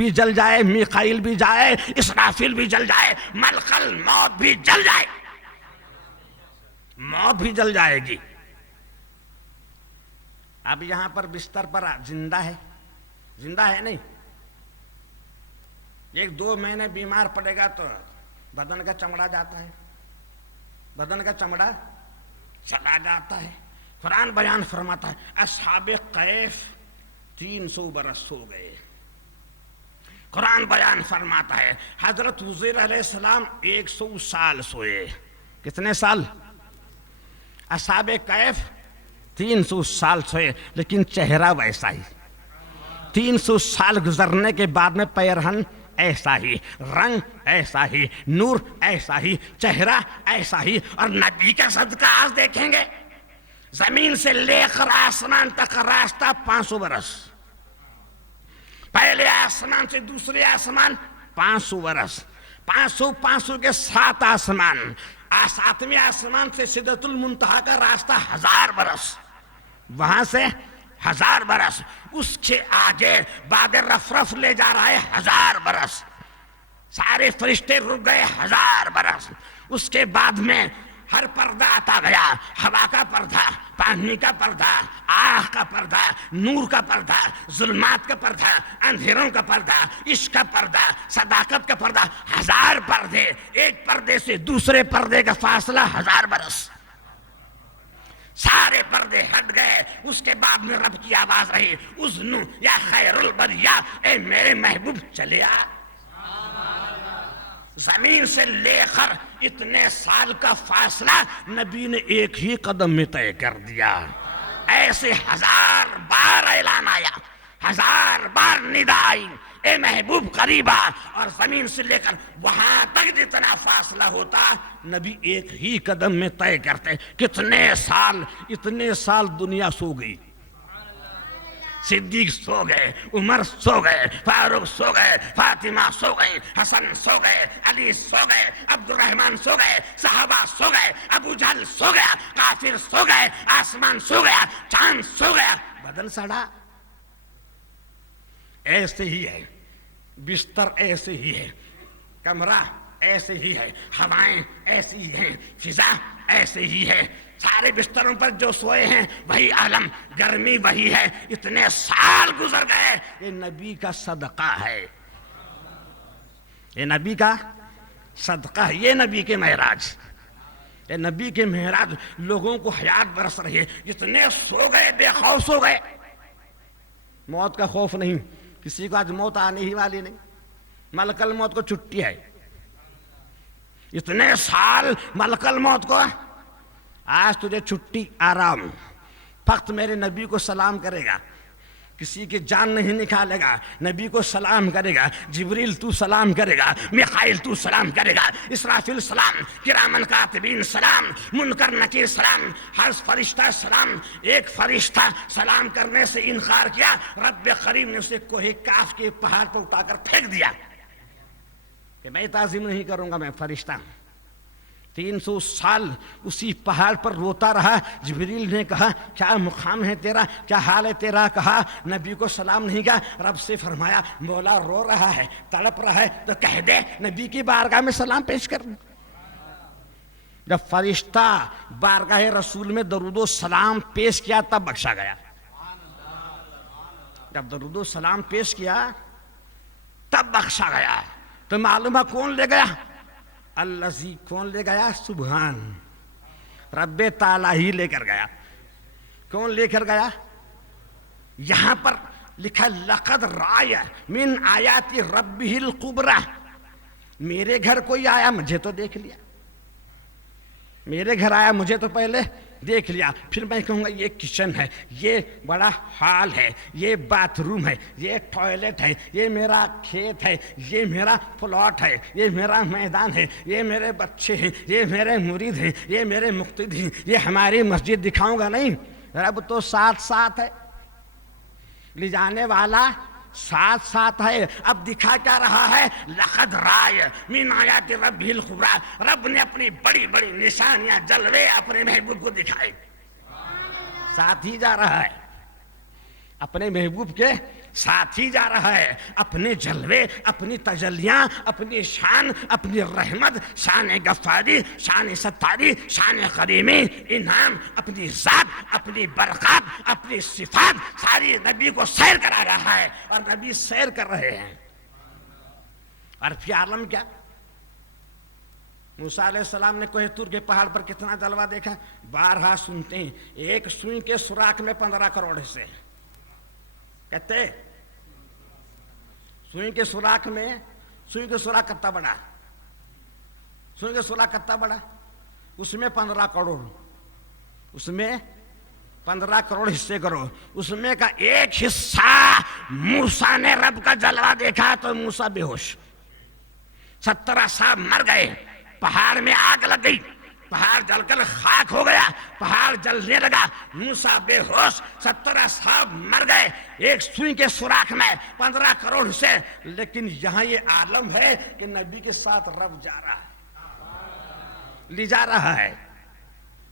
بھی جل جائے، میکائیل بھی جائے، اسرافیل بھی جل جائے، ملکل موت بھی جل جائے، موت بھی جل جائے گی۔ اب یہاں پر بستر پر زندہ ہے، زندہ ہے نہیں، 1-2 مہینے بیمار پڑے گا تو بدن کا چمڑا جاتا ہے، بدن کا چمڑا چلا جاتا ہے۔ قرآن بیان فرماتا ہے اصحاب کہف 300 برس سو گئے۔ قرآن بیان فرماتا ہے حضرت حضیر علیہ السلام 100 سال سوئے۔ کتنے سال؟ اصحاب کہف 300 سال سوئے، لیکن چہرہ ویسا ہی۔ 300 سال گزرنے کے بعد میں پیرہن ایسا ہی، رنگ ایسا ہی، نور ایسا ہی، چہرہ ایسا ہی۔ اور نبی کا صدقہ آج دیکھیں گے، زمین سے لے کر آسمان تک کا راستہ 500 برس، پہلے آسمان سے دوسرے آسمان 500 برس، 500 کے 7 آسمان، 7ویں آسمان سے سدرۃ المنتہا کا راستہ 1000 برس، وہاں سے 1000 برس، اس کے آگے باد رفرف لے جا رہا ہے 1000 برس، سارے فرشتے رک گئے 1000 برس۔ اس کے بعد میں ہر پردہ آتا گیا، ہوا کا پردہ، پانی کا پردہ، آہ کا پردہ، نور کا پردہ، ظلمات کا پردہ، اندھیروں کا پردہ، عشق کا پردہ، صداقت کا پردہ، 1000 پردے، ایک پردے سے دوسرے پردے کا فاصلہ 1000 برس، سارے پردے ہٹ گئے۔ اس کے بعد میں رب کی آواز رہی اذن یا خیر البریہ، اے میرے محبوب چلے آ۔ زمین سے لے کر اتنے سال کا فاصلہ نبی نے ایک ہی قدم میں طے کر دیا۔ ایسے 1000 بار اعلان آیا، 1000 بار ندا آئی، اے محبوب قریب آ۔ اور زمین سے لے کر وہاں تک جتنا فاصلہ ہوتا نبی ایک ہی قدم میں طے کرتے۔ کتنے سال؟ اتنے سال دنیا سو گئی، صدیق سو گئے، عمر سو گئے، فاروق سو گئے، فاطمہ سو گئی، حسن سو گئے، علی سو گئے، عبد الرحمن سو گئے، صحابہ سو گئے، ابو جہل سو گیا، کافر سو گئے، آسمان سو گیا، چاند سو گیا، بدن سڑا۔ ایسے ہی ہے، بستر ایسے ہی ہے، کمرہ ایسے ہی ہے، ہوائیں ایسی ہی ہیں، فضا ایسے ہی ہے، سارے بستروں پر جو سوئے ہیں وہی عالم، گرمی وہی ہے۔ اتنے سال گزر گئے، یہ نبی کا صدقہ ہے، یہ نبی کا صدقہ ہے، یہ نبی کے معراج، یہ نبی کے معراج لوگوں کو حیات برس رہی ہے۔ اتنے سو گئے، بے خوف سو گئے، موت کا خوف نہیں، کسی کو آج موت آنے ہی والی نہیں، ملک الموت کو چھٹی ہے۔ اتنے سال ملک الموت کو، آج تجھے چھٹی، آرام، فقط میرے نبی کو سلام کرے گا، کسی کی جان نہیں نکالے گا، نبی کو سلام کرے گا، جبریل تو سلام کرے گا، میکائیل تو سلام کرے گا، اسرافیل سلام، کرامن کاتبین سلام، منکر نکیر سلام، ہر فرشتہ سلام۔ ایک فرشتہ سلام کرنے سے انکار کیا، رب کریم نے اسے کوہ کاف کے پہاڑ پر اٹھا کر پھینک دیا کہ میں تعظیم نہیں کروں گا، میں فرشتہ ہوں۔ 300 سال اسی پہاڑ پر روتا رہا۔ جبریل نے کہا کیا مقام ہے تیرا، کیا حال ہے تیرا، کہا نبی کو سلام نہیں کہا۔ رب سے فرمایا مولا رو رہا ہے، تڑپ رہا ہے، تو کہہ دے نبی کی بارگاہ میں سلام پیش کر۔ جب فرشتہ بارگاہ رسول میں درود و سلام پیش کیا تب بخشا گیا، جب درود و سلام پیش کیا تب بخشا گیا۔ تو معلوم ہے کون لے گیا؟ الذی، کون لے گیا؟ سبحان، رب تعالیٰ ہی لے کر گیا۔ کون لے کر گیا؟ یہاں پر لکھا لقد رأى من آیات ربہ الکبریٰ، میرے گھر کوئی آیا مجھے تو دیکھ لیا، میرے گھر آیا مجھے تو پہلے دیکھ لیا، پھر میں کہوں گا یہ کچن ہے، یہ بڑا ہال ہے، یہ باتھ روم ہے، یہ ٹوائلٹ ہے، یہ میرا کھیت ہے، یہ میرا پلاٹ ہے، یہ میرا میدان ہے، یہ میرے بچے ہیں، یہ میرے مرید ہیں، یہ میرے مقتدی ہیں، یہ ہماری مسجد دکھاؤں گا نہیں۔ رب تو ساتھ ساتھ ہے، لے جانے والا ساتھ ساتھ ہے۔ اب دکھا کیا رہا ہے؟ لقد رأى من آیات ربہ الکبریٰ، رب نے اپنی بڑی بڑی نشانیاں، جلوے اپنے محبوب کو دکھائے، ساتھ ہی جا رہا ہے، اپنے محبوب کے ساتھ ہی جا رہا ہے اپنے جلوے، اپنی تجلیاں، اپنی شان، اپنی رحمت، شان غفاری، شان ستاری، شان قریمی، انعام، اپنی ذات، اپنی برکات، اپنی صفات ساری نبی کو سیر کرا رہا ہے، اور نبی سیر کر رہے ہیں۔ اور پھر عالم کیا؟ موسیٰ علیہ السلام نے کوہ طور کے پہاڑ پر کتنا جلوہ دیکھا؟ بارہا سنتے ہیں، ایک سوئی کے سوراخ میں 15 کروڑ حصے کہتے، سوئی کے سوراخ میں، سوئی کے سوراخ کتنا بڑا، سوئی کے سوراخ کتنا بڑا، اس میں 15 کروڑ، اس میں 15 کروڑ حصے کرو، اس میں کا ایک حصہ موسیٰ نے رب کا جلوہ دیکھا تو موسیٰ بے ہوش، 17 صاحب مر گئے، پہاڑ میں آگ لگ گئی، پہاڑ جل کر خاک ہو گیا، پہاڑ جلنے لگا، موسیٰ بے ہوش، 17 صاحب مر گئے ایک سوئی کے سوراخ میں، 15 کروڑ سے۔ لیکن یہاں یہ عالم ہے کہ نبی کے ساتھ رب جا رہا ہے، لے جا رہا ہے۔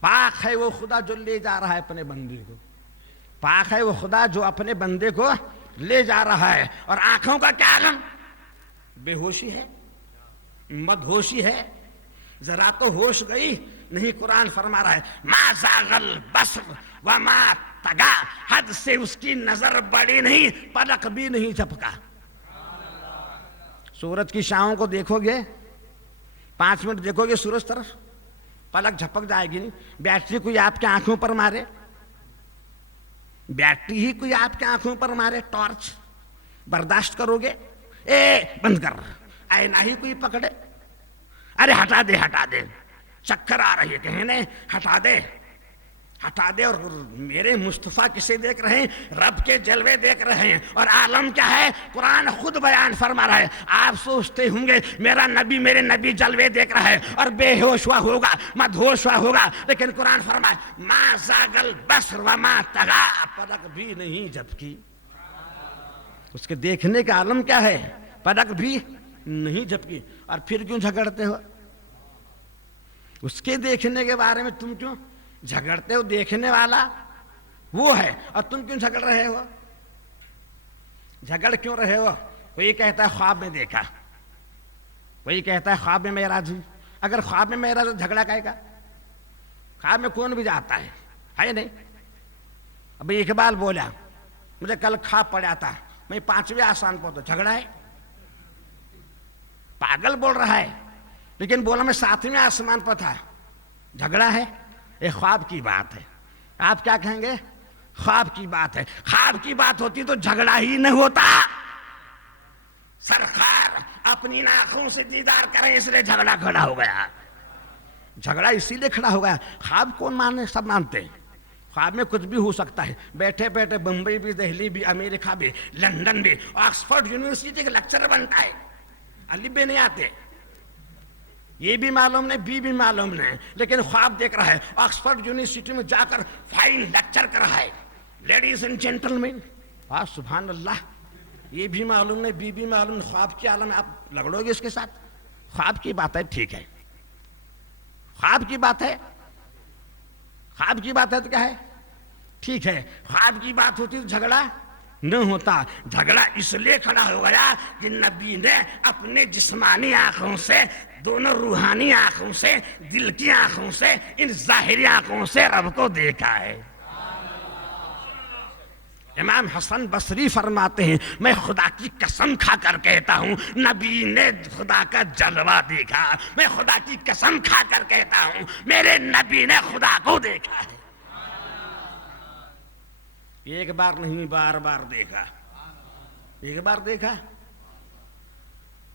پاک ہے وہ خدا جو لے جا رہا ہے اپنے بندے کو، پاک ہے وہ خدا جو اپنے بندے کو لے جا رہا ہے۔ اور آنکھوں کا کیا عالم؟ بے ہوشی ہے، مدہوشی ہے، ذرا تو ہوش گئی نہیں۔ قرآن فرما رہا ہے ما زاغ البصر وما طغی، حد سے اس کی نظر بڑی نہیں، پلک بھی نہیں جھپکا۔ سورج کی شاہوں کو دیکھو گے، 5 منٹ دیکھو گے سورج طرف، پلک جھپک جائے گی نہیں۔ بیٹری کوئی آپ کے آنکھوں پر مارے، بیٹری ہی کوئی آپ کے آنکھوں پر مارے، ٹارچ برداشت کرو گے؟ اے بند کر، آئینہ ہی کوئی پکڑے، ارے ہٹا دے ہٹا دے، چکر آ رہی ہے کہنے ہٹا دے ہٹا دے۔ اور میرے مصطفیٰ کسے دیکھ رہے ہیں؟ رب کے جلوے دیکھ رہے ہیں۔ اور عالم کیا ہے؟ قرآن خود بیان فرما رہا ہے۔ آپ سوچتے ہوں گے میرا نبی، میرے نبی جلوے دیکھ رہا ہے اور بے ہوش ہوا ہوگا، مدہوش ہوا ہوگا، لیکن قرآن فرمائے ما زاغ البصر وما طغی، پلک بھی نہیں جھپکی۔ اس کے دیکھنے کا عالم کیا ہے؟ پلک بھی نہیں جھپکی۔ اور پھر کیوں جھگڑتے ہو؟ اس کے دیکھنے کے بارے میں تم کیوں جھگڑتے ہو؟ دیکھنے والا وہ ہے، اور تم کیوں جھگڑ رہے ہو؟ جھگڑ کیوں رہے ہو؟ کوئی کہتا ہے خواب میں دیکھا، کوئی کہتا ہے خواب میں معراج ہوئی۔ اگر خواب میں معراج جھگڑا کہے گا؟ خواب میں کون بھی جاتا ہے نہیں؟ ابھی اقبال بولا مجھے کل خواب پڑا تھا میں 5ویں آسمان پر، تو جھگڑا ہے؟ پاگل بول رہا ہے، لیکن بولا میں 7ویں آسمان پر تھا، جھگڑا ہے؟ یہ خواب کی بات ہے۔ آپ کیا کہیں گے؟ خواب کی بات ہے۔ خواب کی بات ہوتی تو جھگڑا ہی نہیں ہوتا۔ سرکار اپنی آنکھوں سے دیدار کریں اس لیے جھگڑا کھڑا ہو گیا، جھگڑا اسی لیے کھڑا ہو گیا۔ خواب کون مانے؟ سب مانتے ہیں، خواب میں کچھ بھی ہو سکتا ہے۔ بیٹھے بیٹھے بمبئی بھی، دہلی بھی، امریکہ بھی، لندن بھی، آکسفورڈ یونیورسٹی کے لیکچر بنتا ہے، الف بے نہیں آتے، یہ بھی معلوم نہیں، بھی معلوم نہیں، لیکن خواب دیکھ رہا ہے، آکسفورڈ یونیورسٹی میں جا کر فائن لیکچر کر رہا ہے، لیڈیز اینڈ جینٹلمین، سبحان اللہ، یہ بھی معلوم نہیں، بھی معلوم نہیں، خواب کی عالم میں آپ لگڑو گے اس کے ساتھ؟ خواب کی بات ہے، ٹھیک ہے، خواب کی بات ہے، خواب کی بات ہے تو کیا ہے؟ ٹھیک ہے۔ خواب کی بات ہوتی تو جھگڑا نہ ہوتا۔ جھگڑا اس لیے کھڑا ہو گیا کہ نبی نے اپنے جسمانی آنکھوں سے، دونوں روحانی آنکھوں سے، دل کی آنکھوں سے، ان ظاہری آنکھوں سے رب کو دیکھا ہے۔ امام حسن بصری فرماتے ہیں میں خدا کی قسم کھا کر کہتا ہوں نبی نے خدا کا جلوہ دیکھا، میں خدا کی قسم کھا کر کہتا ہوں میرے نبی نے خدا کو دیکھا ہے۔ ایک بار نہیں، بار بار دیکھا، ایک بار دیکھا،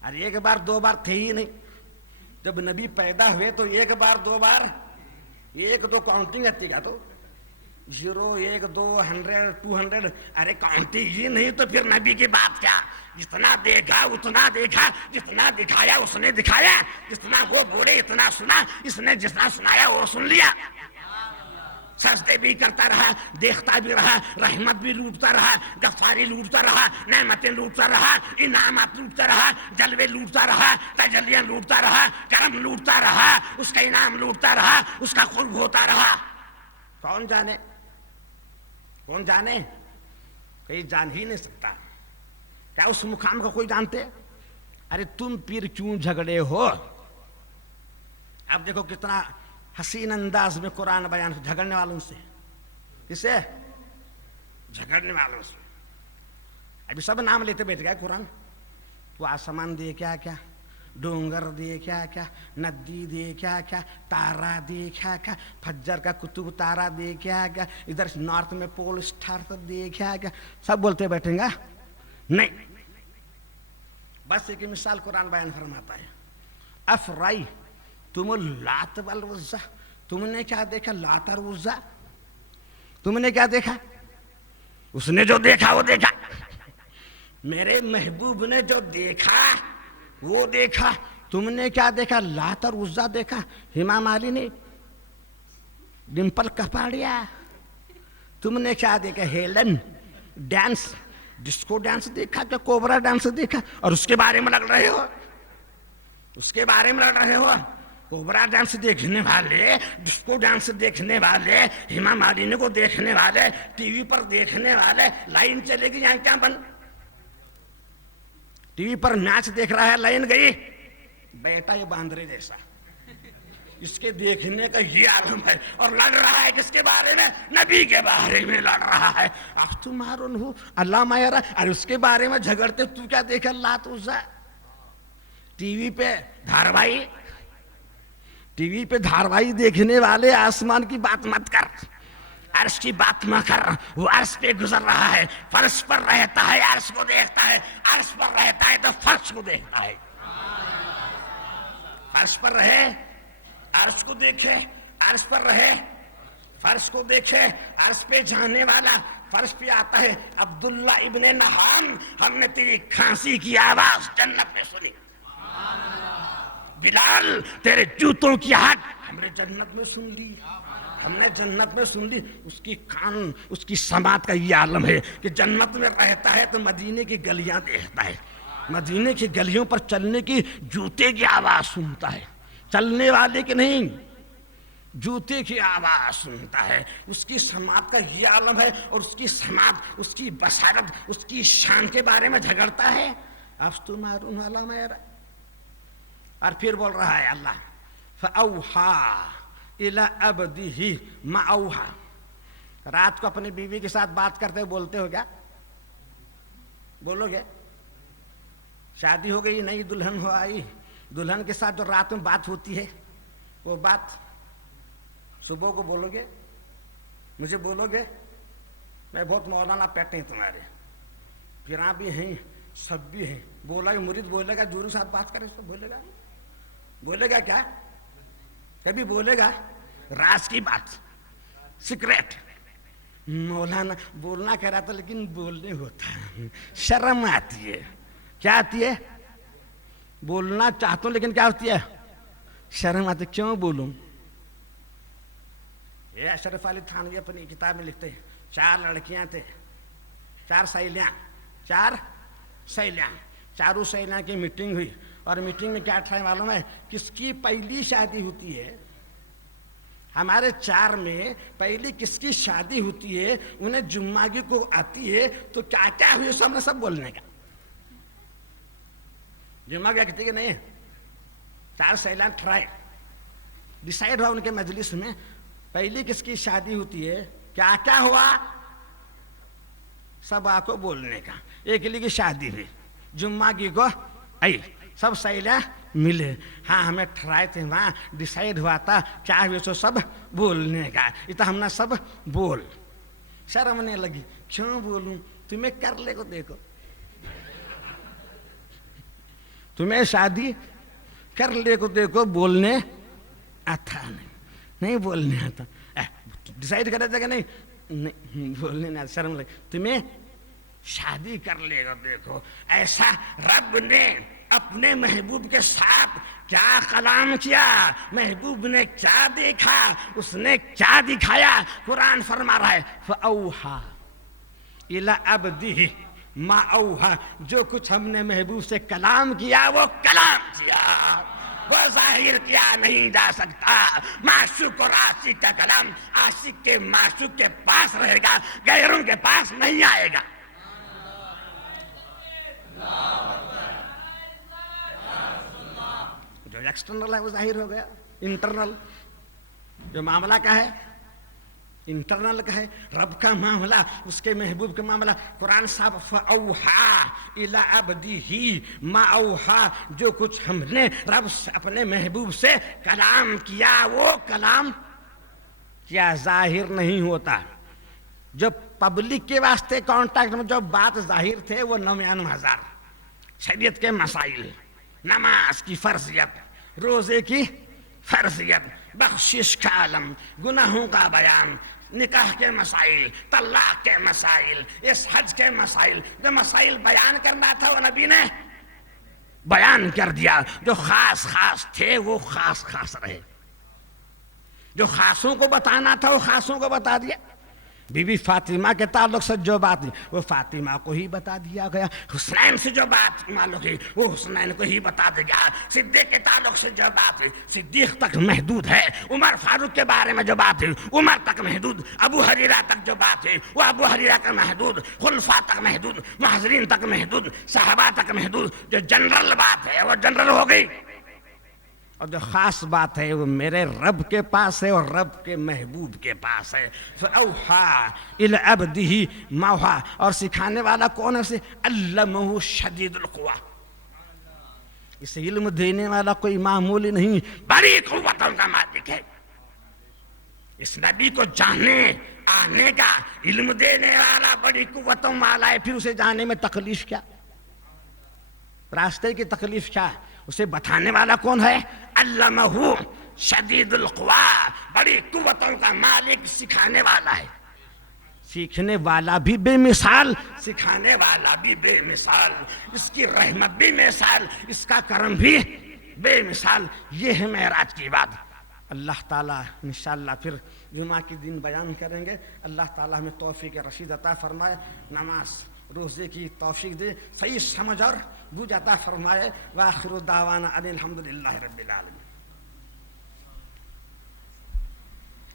اور ایک بار 2 بار تھے ہی نہیں۔ جب نبی پیدا ہوئے تو 1 بار 2 بار، 1 2 کاؤنٹنگ آتی کیا؟ تو 0 1 2 100 200، ارے کاؤنٹنگ ہی نہیں تو پھر نبی کی بات کیا؟ جتنا دیکھا اتنا دیکھا، جتنا دکھایا اس نے دکھایا، جتنا وہ بولے اتنا سنا، اس نے جتنا سنایا وہ سن لیا۔ سجدے بھی کرتا رہا، دیکھتا بھی رہا، رحمت بھی لوٹتا رہا، غفاری لوٹتا رہا، نعمتیں لوٹتا رہا، انعامات لوٹتا رہا، جلوے لوٹتا رہا، تجلیاں لوٹتا رہا، کرم لوٹتا رہا، اس کا انعام لوٹتا رہا، اس کا قرب ہوتا رہا۔ کون جانے، کون جانے؟ کوئی جان ہی نہیں سکتا۔ کیا اس مقام کو کوئی جانتے؟ ارے تم پھر کیوں جھگڑے ہو؟ اب دیکھو کتنا حسین انداز میں قرآن بیان، جھگڑنے والوں سے، کسے؟ جھگڑنے والوں سے۔ ابھی سب نام لیتے بیٹھ گئے قرآن، وہ آسمان دے کیا کیا، ڈونگر دے کیا کیا، ندی دے کیا کیا، تارا دے کیا کیا، فجر کا قطب تارا دے کیا کیا، ادھر نارتھ میں پول اسٹار دے کیا کیا، سب بولتے بیٹھیں گا؟ نہیں، بس ایک مثال قرآن بیان فرماتا ہے، افرائی تم اللات والعزی، تم نے کیا دیکھا لات اور عزی؟ تم نے کیا دیکھا؟ اس نے جو دیکھا وہ دیکھا، میرے محبوب نے جو دیکھا وہ دیکھا۔ تم نے کیا دیکھا؟ لات اور عزی دیکھا، ہیما مالنی، ڈمپل کپاڑیا۔ تم نے کیا دیکھا؟ ہیلن ڈانس، ڈسکو ڈانس دیکھا کہ کوبرا ڈانس دیکھا؟ اور اس کے بارے میں لڑ رہے ہو، اس کے بارے میں لڑ رہے ہو۔ کوبرا ڈانس دیکھنے والے، ڈسکو ڈانس دیکھنے والے، ہیما مالنی کو دیکھنے والے، ٹی وی پر دیکھنے والے، لائن چلے گی یہاں کیا بن؟ ٹی وی پر میچ دیکھ رہا ہے، لائن گئی، بیٹا یہ باندرے جیسا، اس کے دیکھنے کا یہ عالم ہے، اور لڑ رہا ہے کس کے بارے میں؟ نبی کے بارے میں لڑ رہا ہے۔ اب تمہارن ہو اللہ میرا، اور اس کے بارے میں جھگڑتے، تو کیا دیکھا؟ لات عزی۔ ٹی وی پہ دھاروائی، ٹی وی پہ دھاروائی دیکھنے والے آسمان کی بات مت کر، عرش کی بات مت کر۔ وہ عرش پہ گزر رہا ہے، فرش پر رہتا ہے، عرش کو دیکھتا ہے، عرش پر رہتا ہے تو فرش کو دیکھتا ہے۔ فرش پر رہے عرش کو دیکھے، عرش پر رہے فرش کو دیکھے، عرش پہ جانے والا فرش پہ آتا ہے۔ عبداللہ ابن نحام، ہم نے تیری کھانسی کی آواز جنت میں سنی۔ بلال، تیرے جوتوں کی آہٹ ہم نے جنت میں سن لی، ہم نے جنت میں سن لی۔ اس کی کان، اس کی سماعت کا یہ عالم ہے کہ جنت میں رہتا ہے تو مدینے کی گلیاں دیکھتا ہے، مدینے کی گلیوں پر چلنے کی جوتے کی آواز سنتا ہے، چلنے والے کی نہیں، جوتے کی آواز سنتا ہے۔ اس کی سماعت کا یہ عالم ہے، اور اس کی سماعت، اس کی بصارت، اس کی شان کے بارے میں جھگڑتا ہے۔ اب تمہارون والا میرا، اور پھر بول رہا ہے اللہ فَأَوْحَا إِلَىٰ عَبْدِهِ مَا أَوْحَا۔ رات کو اپنی بیوی کے ساتھ بات کرتے بولتے ہو کیا؟ بولو گے؟ شادی ہو گئی، نئی دلہن ہو آئی، دلہن کے ساتھ جو رات میں بات ہوتی ہے وہ بات صبح کو بولو گے؟ مجھے بولو گے؟ میں بہت مولانا پیٹ ہیں تمہارے، پیراں بھی ہیں، سب بھی ہیں۔ بولا مرید بولے گا جورو صاحب بات کرے تو بولے گا؟ بولے گا کیا؟ کبھی بولے گا؟ راز کی بات، سیکریٹ۔ مولانا بولنا کہہ رہا تھا لیکن بولنے ہوتا ہے، شرم آتی ہے۔ کیا آتی ہے؟ بولنا چاہتا ہوں لیکن کیا ہوتی ہے؟ شرم آتی ہے۔ کیوں بولوں؟ یہ اشرف علی تھانوی اپنی کتاب میں لکھتے ہیں، 4 لڑکیاں تھے، 4 سہیلیاں، 4 سہیلیاں، چاروں سہیلیاں کی میٹنگ ہوئی، اور میٹنگ میں کیا ٹھائے معلوم ہے؟ کس کی پہلی شادی ہوتی ہے؟ ہمارے 4 میں پہلی کس کی شادی ہوتی ہے؟ انہیں جمعہ کو آتی ہے تو کیا کیا ہوئی سب نے سب بولنے کا۔ جمعہ کیا کہتی کہ نہیں، 4 سہیلیاں ٹھرائے، ڈیسائیڈ ہوا ان کے مجلس میں پہلی کس کی شادی ہوتی ہے، کیا کیا ہوا، سب آ کو بولنے کا۔ ایک کی شادی ہوئی، جمعہ کو آئی، سب سہیلیاں ملے، ہاں ہمیں ٹھرائے تھے، وہاں ڈیسائیڈ ہوا تھا کیا ہوئے تو سب بولنے کا، اتنا ہم نے سب بول۔ شرم نہیں لگی؟ کیوں بولوں؟ تمہیں کر لے کو دیکھو، تمہیں شادی کر لے کو دیکھو، بولنے آتا نہیں بولنے آتا، ڈیسائیڈ کرے تھے کہ نہیں بولنے نہیں آتا، شرم لگی؟ تمہیں شادی کر لے گا دیکھو۔ ایسا رب نے اپنے محبوب کے ساتھ کیا کلام کیا، محبوب نے کیا دیکھا، اس نے کیا دکھایا۔ قرآن فرما رہا ہے فَأَوْحَا إِلَىٰ عَبْدِهِ مَا أَوْحَا، جو کچھ ہم نے محبوب سے کلام کیا وہ کلام کیا، وہ ظاہر کیا نہیں جا سکتا۔ معشوق اور عاشق کا کلام عاشق کے معشوق کے پاس رہے گا، غیروں کے پاس نہیں آئے گا۔ جو ایکسٹرنل ہے وہ ظاہر ہو گیا. انٹرنل جو معاملہ کیا ہے؟ انٹرنل کا ہے. رب کا معاملہ، اس کے محبوب کا معاملہ. قرآن صاحب فَأَوْحَا إِلَىٰ عَبْدِهِ مَا أَوْحَا، جو کچھ ہم نے رب اپنے محبوب سے کلام کیا، وہ کلام کیا ظاہر نہیں ہوتا. جو پبلک کے واسطے کانٹیکٹ میں جو بات ظاہر تھے وہ 99,000 شریعت کے مسائل، نماز کی فرضیت، روزے کی فرضیت، بخشش کا عالم، گناہوں کا بیان، نکاح کے مسائل، طلاق کے مسائل، اس حج کے مسائل. جو مسائل بیان کرنا تھا وہ نبی نے بیان کر دیا. جو خاص خاص تھے وہ خاص خاص رہے. جو خاصوں کو بتانا تھا وہ خاصوں کو بتا دیا. بی بی فاطمہ کے تعلق سے جو بات وہ فاطمہ کو ہی بتا دیا گیا. حسنین سے جو بات معلوم ہے وہ حسنین کو ہی بتا دیا گیا. صدیق کے تعلق سے جو بات صدیق تک محدود ہے. عمر فاروق کے بارے میں جو بات ہے عمر تک محدود. ابو حریرہ تک جو بات ہے وہ ابو حریرہ کا محدود. خلفاء تک محدود، مہاجرین تک محدود، صحابہ تک محدود. جو جنرل بات ہے وہ جنرل ہو گئی، اور جو خاص بات ہے وہ میرے رب کے پاس ہے اور رب کے محبوب کے پاس ہے. فَأَوْحَا إِلَىٰ عَبْدِهِ مَا أَوْحَا. اور سکھانے والا کون ہے؟ عَلَّمَهُ شَدِيدُ الْقُوَىٰ. اسے علم دینے والا کوئی معمولی نہیں، بڑی قوتوں کا مالک ہے. اس نبی کو جاننے آنے کا علم دینے والا بڑی قوتوں والا ہے. پھر اسے جانے میں تکلیف کیا؟ راستے کی تکلیف کیا ہے؟ اسے بتانے والا کون ہے؟ علمہ شدید القوا، بڑی قوتوں کا مالک، سکھانے والا ہے. سیکھنے والا بھی بے مثال، سکھانے والا بھی بے مثال. اس کی رحمت بھی بے مثال، اس کا کرم بھی بے مثال. یہ ہے معراج کی بات. اللہ تعالیٰ انشاءاللہ پھر جمعہ کے دن بیان کریں گے. اللہ تعالیٰ ہمیں توفیق رشید عطا فرمائے، نماز روزے کی توفیق دے، صحیح سمجھ اور بوجھ عطا فرمائے. وآخر دعوانا ان الحمدللہ رب العالمین.